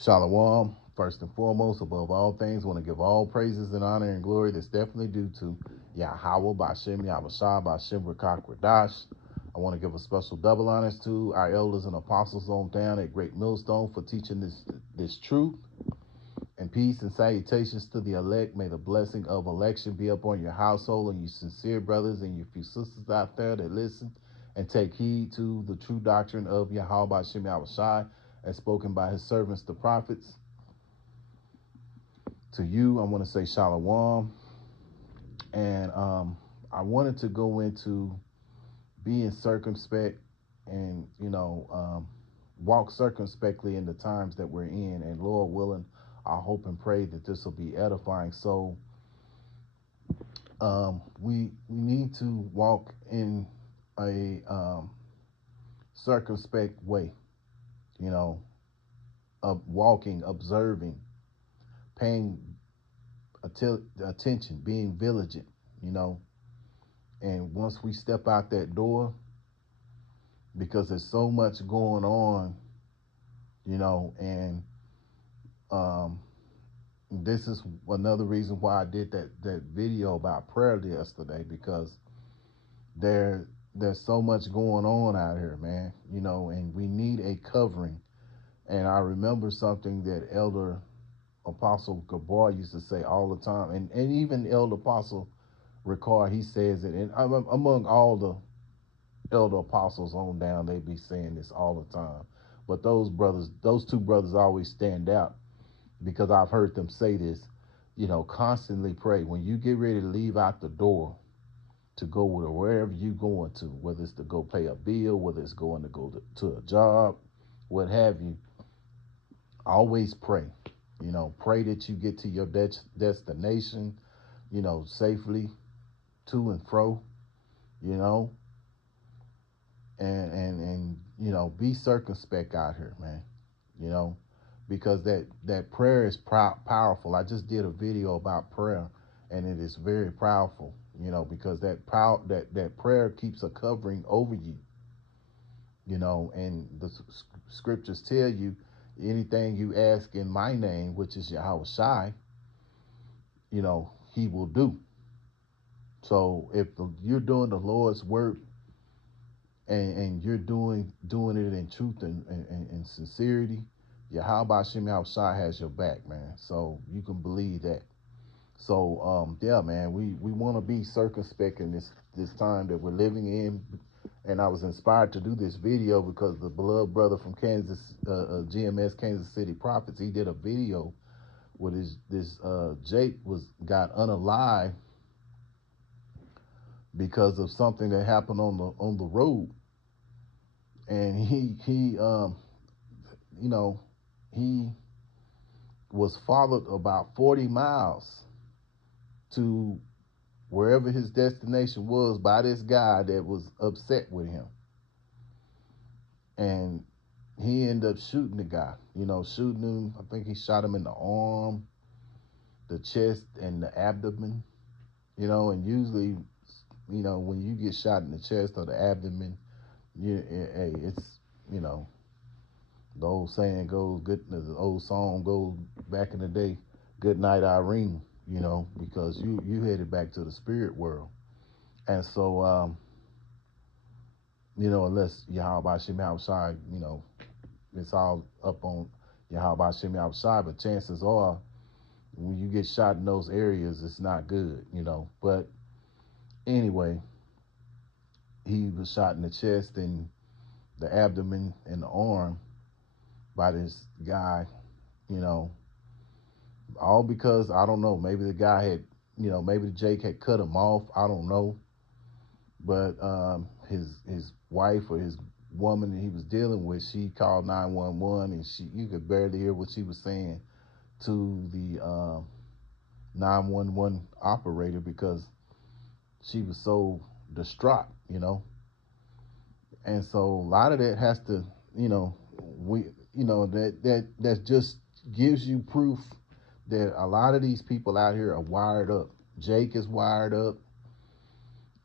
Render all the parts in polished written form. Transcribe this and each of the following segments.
Shalom. First and foremost, above all things, want to give all praises and honor and glory that's definitely due to Yahweh Bashem Yahushua Bashem Rakak Radash. I want to give a special double honors to our elders and apostles on down at Great Millstone for teaching this truth. And peace and salutations to the elect. May the blessing of election be upon your household and you sincere brothers and your few sisters out there that listen and take heed to the true doctrine of Yahweh Bashem Yahushua as spoken by his servants, the prophets. To you, I want to say shalom. And I wanted to go into being circumspect and, walk circumspectly in the times that we're in. And Lord willing, I hope and pray that this will be edifying. So we need to walk in a circumspect way, you know, of walking, observing, paying attention, being vigilant, you know. And once we step out that door, because there's so much going on, and um, this is another reason why I did that video about prayer yesterday, because there's so much going on out here, man, and we need a covering. And I remember something that Elder Apostle Gabar used to say all the time, and even Elder Apostle Ricard, he says it, and among all the elder apostles on down, they be saying this all the time. But those two brothers always stand out because I've heard them say this, constantly pray. When you get ready to leave out the door to go wherever you going to, whether it's to go pay a bill, whether it's going to go to a job, what have you, always pray. Pray that you get to your destination, safely to and fro, you know, and be circumspect out here, man, you know, because that prayer is powerful. I just did a video about prayer, and it is very powerful, because that prayer keeps a covering over you, and the scriptures tell you anything you ask in my name, which is Yahweh Shai, he will do. So if you're doing the Lord's work, and you're doing it in truth and sincerity, Yahweh Shem Shai has your back, man. So you can believe that. So yeah, man, we want to be circumspect in this time that we're living in. And I was inspired to do this video because the beloved brother from Kansas, GMS Kansas City Prophets, he did a video with this Jake got unalive because of something that happened on the road. And he he was followed about 40 miles to wherever his destination was by this guy that was upset with him. And he ended up shooting the guy, shooting him. I think he shot him in the arm, the chest, and the abdomen, and usually, when you get shot in the chest or the abdomen, hey, it's, the old saying goes, the old song goes back in the day, good night, Irene, because you headed back to the spirit world. And so, unless Yahweh Shem outside, it's all up on Yahweh Shem outside, but chances are when you get shot in those areas, it's not good, But anyway, he was shot in the chest and the abdomen and the arm by this guy, all because, I don't know, maybe the guy had, maybe Jake had cut him off, I don't know. But his wife or his woman that he was dealing with, she called 911, and you could barely hear what she was saying to the 911 operator because she was so distraught, And so a lot of that has to, that just gives you proof that a lot of these people out here are wired up. Jake is wired up.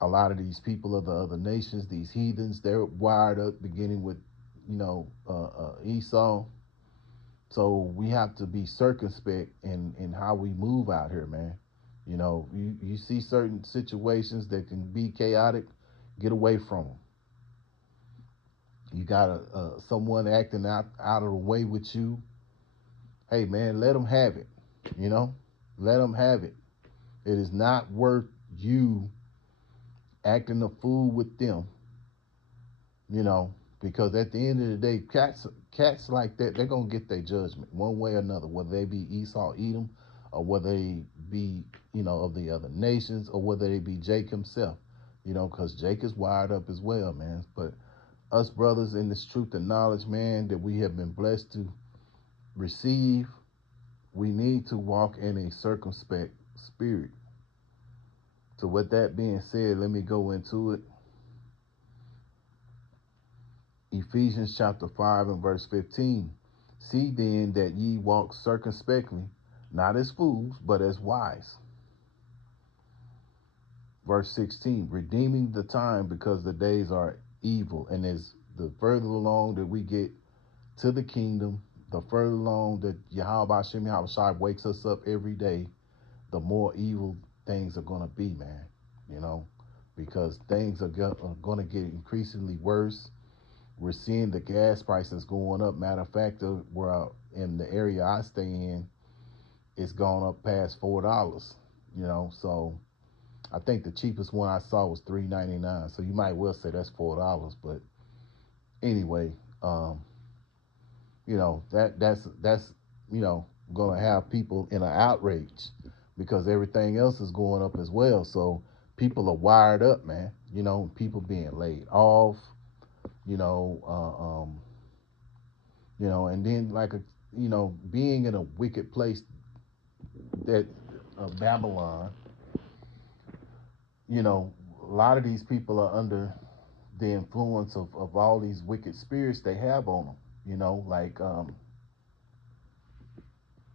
A lot of these people of the other nations, these heathens, they're wired up, beginning with, Esau, So we have to be circumspect in how we move out here, man. You see certain situations that can be chaotic, get away from them. You got someone acting out of the way with you. Hey, man, let them have it. You know, let them have it. It is not worth you acting a fool with them. You know, because at the end of the day, cats like that, they're gonna get their judgment one way or another, whether they be Esau, Edom, or whether they be of the other nations, or whether they be Jake himself. Because Jake is wired up as well, man. But us brothers in this truth and knowledge, man, that we have been blessed to receive, we need to walk in a circumspect spirit. So with that being said, let me go into it. Ephesians chapter 5 and verse 15. See then that ye walk circumspectly, not as fools, but as wise. Verse 16. Redeeming the time, because the days are evil. And as the further along that we get to the kingdom, the further along that Yahweh Hashem Yahushua wakes us up every day, the more evil things are going to be, man. Because things are going to get increasingly worse. We're seeing the gas prices going up. Matter of fact, where in the area I stay in, it's gone up past $4. So I think the cheapest one I saw was $3.99. So you might well say that's $4. But anyway, that's gonna have people in an outrage because everything else is going up as well. So people are wired up, man. People being laid off. You know, and then being in a wicked place that Babylon. A lot of these people are under the influence of all these wicked spirits they have on them. Like a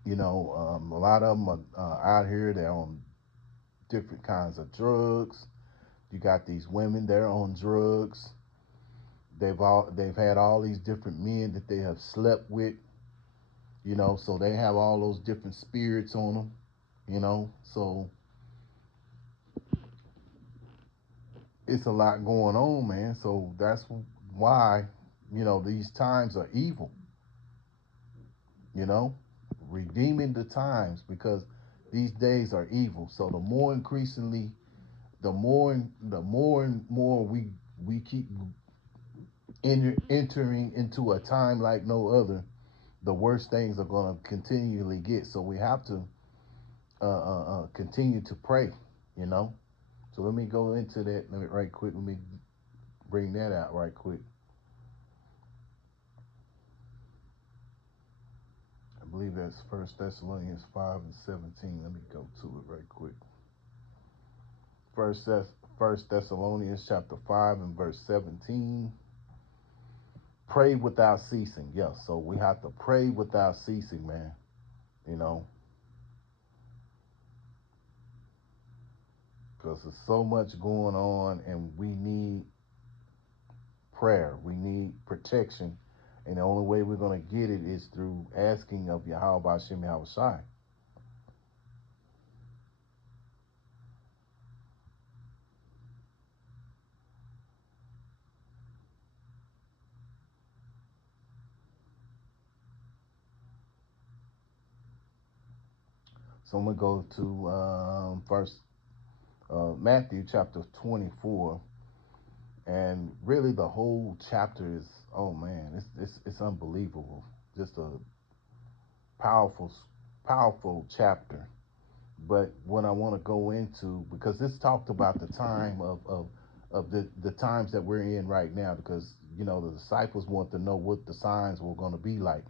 lot of them are out here. They're on different kinds of drugs. You got these women, they're on drugs. They've had all these different men that they have slept with. So they have all those different spirits on them. So it's a lot going on, man. So that's why these times are evil. You know, redeeming the times, because these days are evil. So the more increasingly, the more and more we keep entering into a time like no other, the worse things are going to continually get. So we have to continue to pray. You know. So let me go into that right quick. Let me bring that out right quick. I believe that's First Thessalonians 5:17. Let me go to it right quick. First Thessalonians chapter 5 and verse 17. Pray without ceasing. Yeah, so we have to pray without ceasing, man. You know, because there's so much going on, and we need prayer. We need protection, and the only way we're going to get it is through asking of Yahweh Hashem Yahushai. So I'm gonna go to first Matthew chapter 24, and really the whole chapter is, oh man, it's unbelievable. Just a powerful powerful chapter. But what I want to go into, because this talked about the time of the times that we're in right now, because the disciples want to know what the signs were going to be like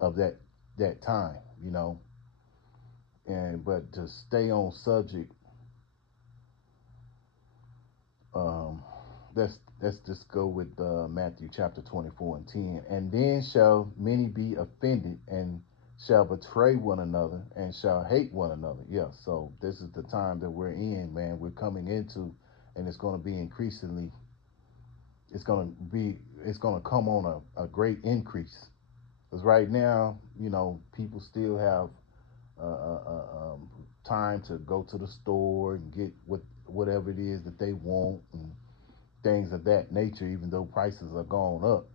of that time, and but to stay on subject, um, let's just go with Matthew chapter 24 and 10. And then shall many be offended, and shall betray one another, and shall hate one another. Yeah, so this is the time that we're in, man. We're coming into, and it's going to be increasingly. It's going to come on a great increase. Because right now, people still have time to go to the store and get whatever it is that they want and things of that nature, even though prices are going up.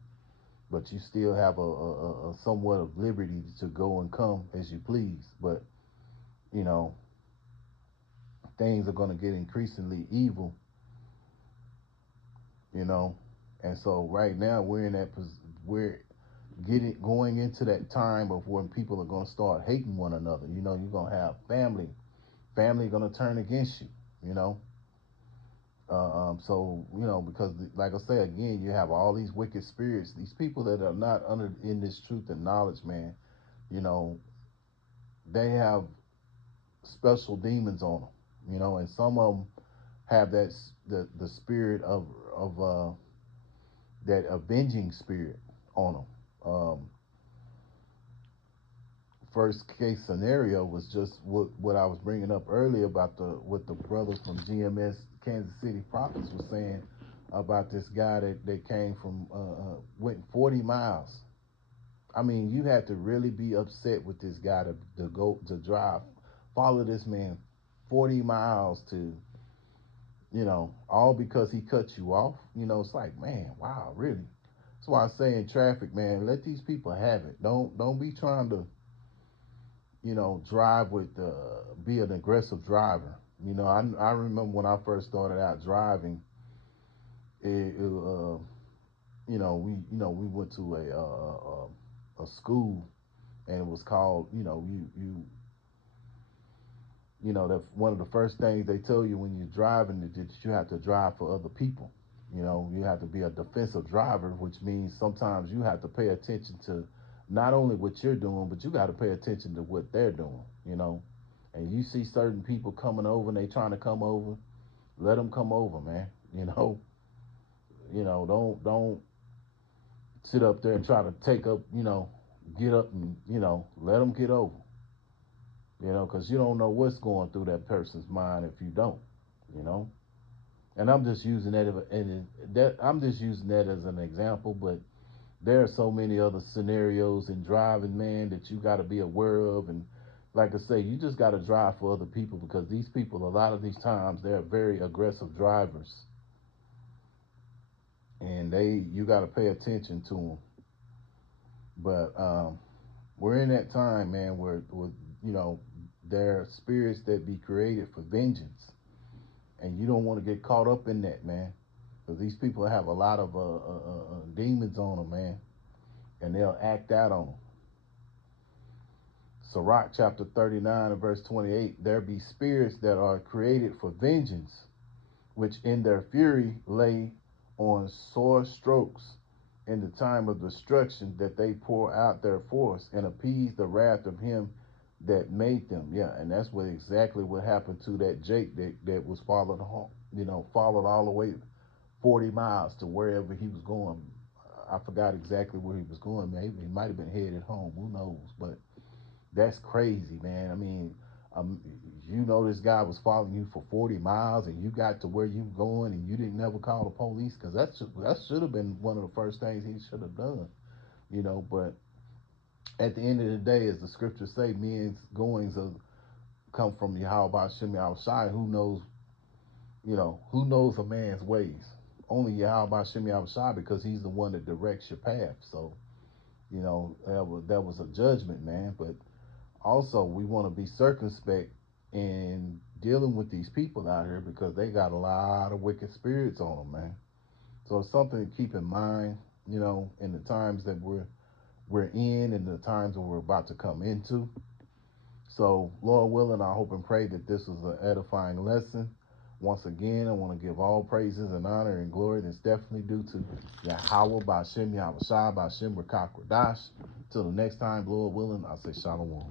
But you still have a somewhat of liberty to go and come as you please. But, you know, things are going to get increasingly evil, you know. And so right now we're getting going into that time of when people are going to start hating one another. You're going to have family going to turn against you, you know. So because like I say again, you have all these wicked spirits, these people that are not under in this truth and knowledge, man. You know, they have special demons on them, and some of them have the spirit of that avenging spirit on them. First case scenario was just what I was bringing up earlier about what the brothers from GMS Kansas City Prophets was saying about this guy that came from went 40 miles. I mean, you had to really be upset with this guy to drive, follow this man 40 miles to, all because he cut you off. It's like, man, wow, really. That's why I say in traffic, man, let these people have it. Don't be trying to, drive with be an aggressive driver. I remember when I first started out driving, we went to a school, and it was called, that one of the first things they tell you when you're driving is that you have to drive for other people. You have to be a defensive driver, which means sometimes you have to pay attention to not only what you're doing, but you got to pay attention to what they're doing. And you see certain people coming over and they trying to come over, let them come over, man. Don't sit up there and try to take up, get up and let them get over. Because you don't know what's going through that person's mind if you don't, you know. And I'm just using I'm just using that as an example, but there are so many other scenarios in driving, man, that you got to be aware of. And like I say, you just got to drive for other people, because these people, a lot of these times, they're very aggressive drivers, and you got to pay attention to them. But we're in that time, man, where there are spirits that be created for vengeance, and you don't want to get caught up in that, man, because these people have a lot of demons on them, man, and they'll act out on them. Sirach chapter 39 and verse 28, there be spirits that are created for vengeance, which in their fury lay on sore strokes in the time of destruction, that they pour out their force and appease the wrath of him that made them. Yeah, and that's exactly what happened to that Jake that was followed home, followed all the way 40 miles to wherever he was going. I forgot exactly where he was going. Maybe he might have been headed home. Who knows? But that's crazy, man. I mean, this guy was following you for 40 miles, and you got to where you were going, and you didn't never call the police, because that should have been one of the first things he should have done, But at the end of the day, as the scriptures say, men's goings come from Yahweh Shem Shai. Who knows a man's ways? Only Yahweh Shem Shai, because he's the one that directs your path. So, that was a judgment, man. But also, we want to be circumspect in dealing with these people out here, because they got a lot of wicked spirits on them, man. So it's something to keep in mind, in the times that we're in, and the times that we're about to come into. So, Lord willing, I hope and pray that this was an edifying lesson. Once again, I want to give all praises and honor and glory that's definitely due to Yahweh Ba'Shem Yahushua Ba'Shem Rakakwadash. Till the next time, Lord willing, I say Shalom.